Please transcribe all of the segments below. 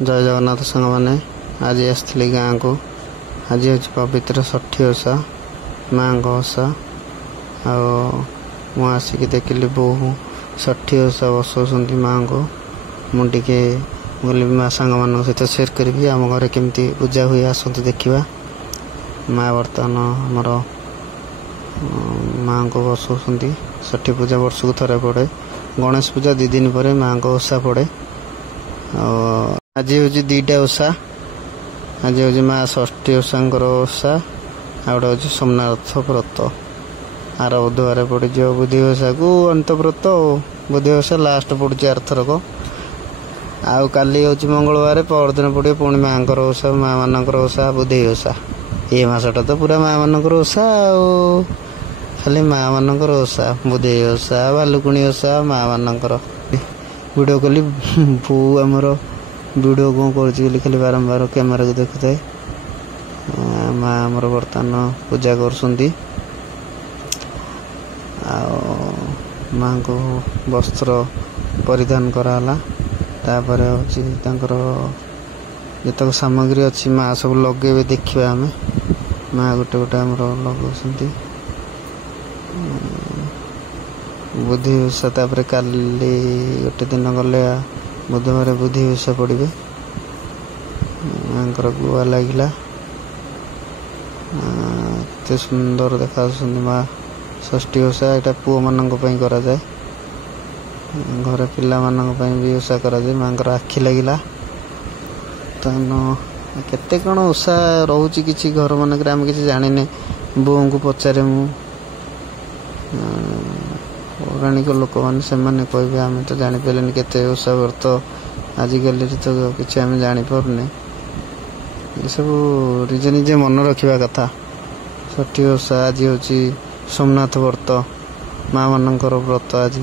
जय जगन्नाथ सांग मैंने आज आसती गाँ को आज हूँ पवित्र षठी ओषा माँ ओषा आसिक देखिली बहु षठी ओषा बसौंट माँ को मुझे बोली माँ सांग मान सहित सेयर करी आम घर केमती पूजा हुए आसतु देखा माँ बर्तमान आमर माँ को बसौंट षठी पूजा वर्ष को थरे पड़े गणेश पूजा 2 दिन पर माँ को ओषा पड़े आज हूँ 2टा ओषा आज हूँ माँ षठी ओषा ओषा आउट हूँ सोमनाथ व्रत आर बुधवार पड़ बुद्धि ओषा को अंत व्रत बुद्धि ओषा लास्ट पड़ुची आरथरक आउ काली हूँ मंगलवार परदिन पड़े पुणी माँ ओषा माँ मान ओषा बुद्धि ओषा ये मसटा तो पूरा माँ मान ओषा खाली माँ मान ओषा बुद्धि ओषा भालुकुणी ओषा माँ मानकर वीडियो कली बो आमर वीडियो कौन कर खाली बारंबार कैमेरा को देखुए माँ आमर बर्तमान पूजा कर माँ को वस्त्र परिधान कराला तापर हूँ जितक सामग्री अच्छी माँ सब लगे देखा आम माँ गोटे गोटे आमर लगे बुद्धि ओषा तापर काली गोटे दिन गले बुधवार बुद्धि ओषा पड़े माँ गुआ लगिला एत सुंदर देखा माँ षठी ओषा यहाँ पुओ मान करा जाए घर पिला मान भी ओषा करा जाए माँ आखि लगिला केते कौन ओषा रोचे कि घर मानक आम कि जाने बों को पचारे मु पौराणिक लोक मैंने कहे आम तो जापारे केते ओषा व्रत आजिकल तो किसी आम जापारे ये सब निजे निजे मन रखा कथा षठी ओषा आज हूँ सोमनाथ व्रत माँ मान व्रत आज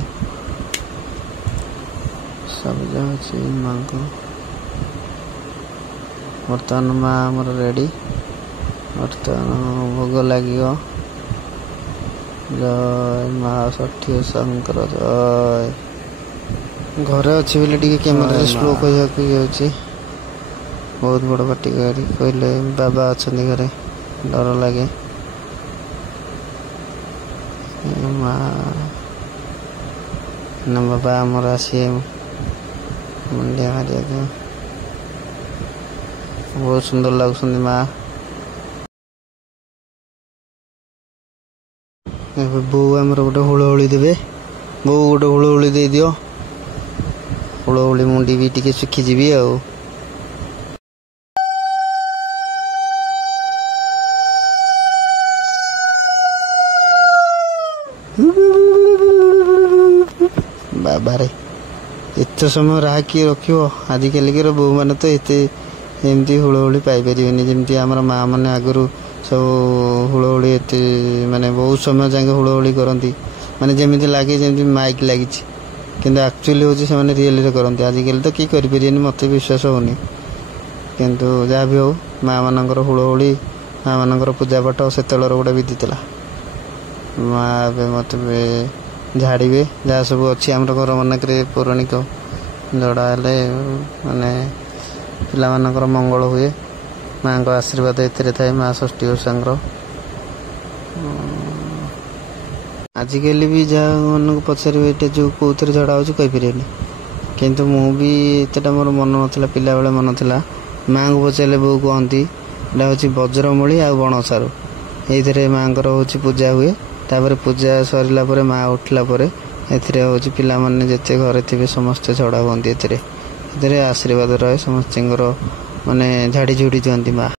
सब जाऊँ माँ को बर्तमान माँ आमर रेडी बर्तमान भोग लगे जय माँ षठी ओषा जय घरे अच्छी बोले टी कैमेरा स्लो कह बहुत बड़ पार्टी गाड़ी कहले बाबा अच्छा घरे डर लगे माँ न बाबा आमर आसी मुंडिया मारिया बहुत सुंदर लगुच माँ बो आमर गोटे हुड़हुड़ी देवे बो गोटे हुड़हुड़ी दे दियो हुड़हुड़ी मुंडी भी टिके सुखीजी आ बाबा रे एत समय राह किए रख आजिकल बो मैंने तो एमती हुड़हुड़ी पाइपर जमी आम माँ मैंने आगु सब हुड़हुड़ी एत माने बहुत समय जाके हुड़हुड़ी करती माने जमी लगे जमी माइक लगी किंतु एक्चुअली हूँ से रियल करती आजिकल तो किए करें मत विश्वास होनी किंतु जहाँ भी हो माँ मान हुड़हुड़ी माँ मान पूजा पाठ से गोटे विधि था माँ मत झाड़े जहाँ सब अच्छी आम घर मानक पौराणिक जड़ा माने पिला मानकर मंगल हुए माँ को आशीर्वाद एते थाए माँ षठी ओषा आजिकल भी जहाँ मन को पचारे ये जो कौन झड़ा हो कहीपर किंतु मु भी एतटा मोर मन ना पिला बेले मन था माँ को पचारे बो कहती यहाँ हूँ वज्रमूली आ बणसारू ये माँ हूँ पूजा हुए तापर पूजा सरला माँ उठला हूँ पिला माने जिते घरे थे समस्ते झड़ा हुए आशीर्वाद रहे समस्त माने झाड़ी झुड़ी दिखती माँ।